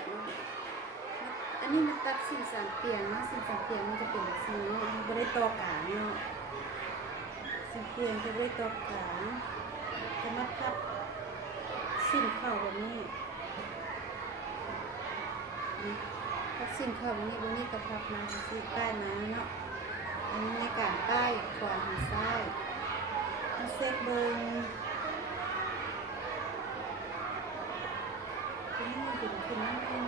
ดเนาะอันนี้มันตัดสิ่งสามเปลี่ยนเนาะสิ่งสามเปลี่ยนมันจะเป็นแบบนี้เนาะมันไม่ได้ต่อกลางเนาะสิ่งเปลี่ยนจะได้ต่อกลางจะมัดทับสิ่งเข้าแบบนี้ทับสิ่งเข้าแบบนี้กระพับมาสิใต้น้ำเนาะอันนี้ในการใต้ขวาหันซ้ายมาเซ็ตเบิ้งตรงนี้มันเป็นขึ้นนั่นเอง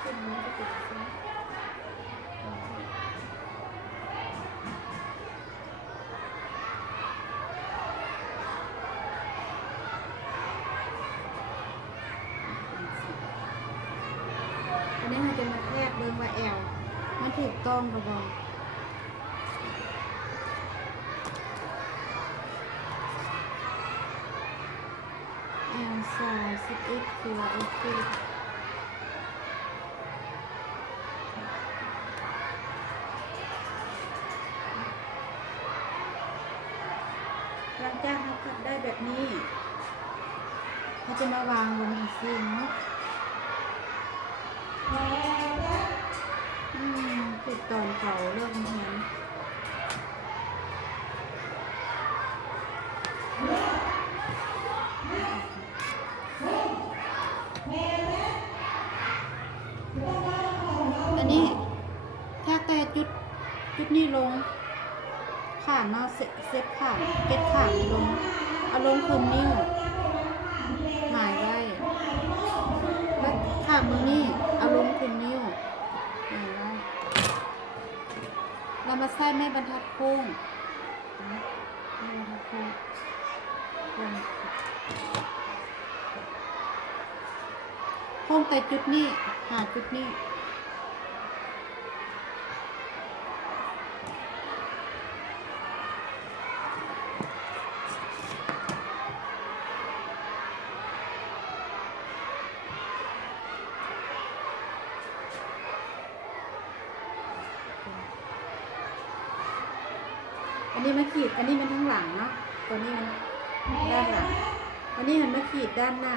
ขึ้นนี้จะเป็นขึ้นอันนี้เราจะมาแทรกเบิ้งว่าแอลมันถูกต้องหรือเปล่า11ตัวโอเคหลังจากเราขัดได้แบบนี้เราจะมาวางบนหัวเสียงเนาะติดตอนเขาเริ่มเห็นอันนี้ถ้าแต่จุดนี้ลงข่างมาเซฟข่างเก็ดข่างลงเอาลงคืนนิ้วหมายไว้แล้วข่างมือนี่เอาลงคืนนิ้วหมายไว้เรามาใส่แม่บรรทัดโค้งแม่บรรทัดโค้งโค้งแต่จุดนี้หาจุดนี้อันนี้มาขีดอันนี้มันทั้งหลังเนาะตัวนี้มันด้านหลังอันนี้มันมาขีดด้านหน้า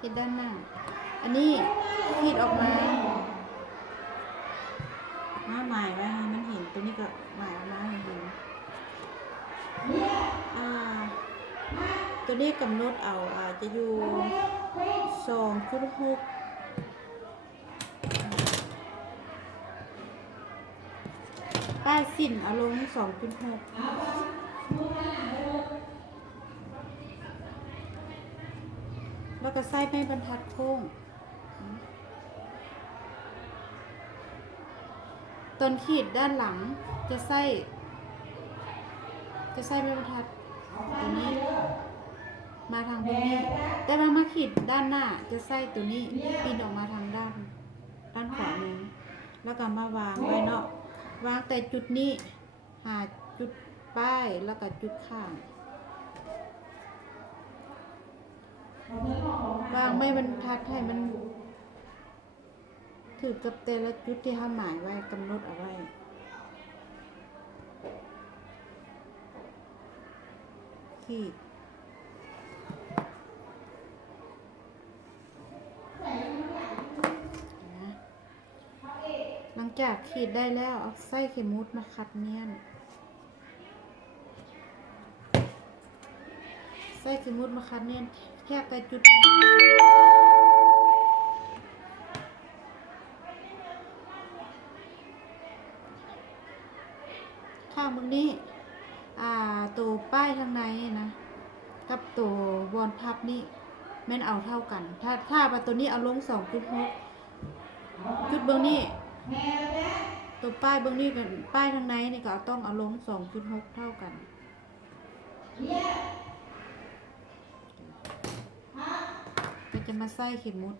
ขีดด้านหน้าอันนี้ขีดออกมาหมายไว้ให้มันเห็นตัวนี้ก็หมายออกมาให้เห็นตัวนี้กำหนดเอาจะอยู่2.6ป้ายสิ้นเอาลง2.6แล้วก็ใส่ให้บรรทัดโค้งตอนขีดด้านหลังจะใส่ไม่บรรทัดตัวนี้มาทางตรงนี้แต่มาขีดด้านหน้าจะใส่ตัวนี้ปีนออกมาทางด้านขวามือแล้วก็มาวางไว้เนาะวางแต่จุดนี้หาจุดป้ายแล้วก็จุดข้างวางไม่บรรทัดให้มันถือกับแต่ละจุดที่เขาหมายไว้กำหนดเอาไว้ขีดหลังจากขีดได้แล้วเอาไส้เข็มมุดมาคัดเนียนไส้เข็มมุดมาคัดเนียนแค่แต่จุดข้างมึงนี้ตัวป้ายทางในนะกับตัววอนพับนี่แม่นเอาเท่ากันถ้าตัวนี้เอาลง2.6จุดเบื้องนี้ตัวป้ายเบื้องนี้กับป้ายทางในนี่ก็ต้องเอาลง2.6เท่ากันก็จะมาใส่เข็มมุด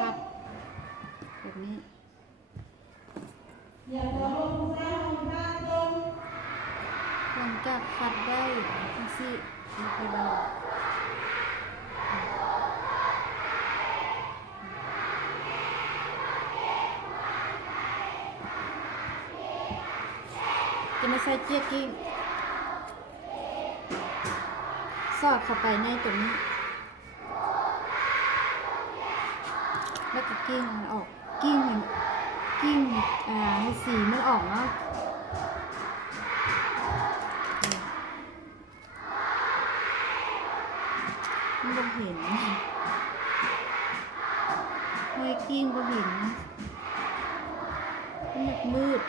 ครับแบบนี้หลังจากคัดได้ทั้งสี่มีใครบ้างจะมาใส่เจี๊ยกิ้ง สอดเข้าไปในตัวนี้ แล้วก็กิ้งมันออกกิ้งให้สีมันออกเนาะมันบ่เห็นห้อยกิ้งบ่เห็นมันมืด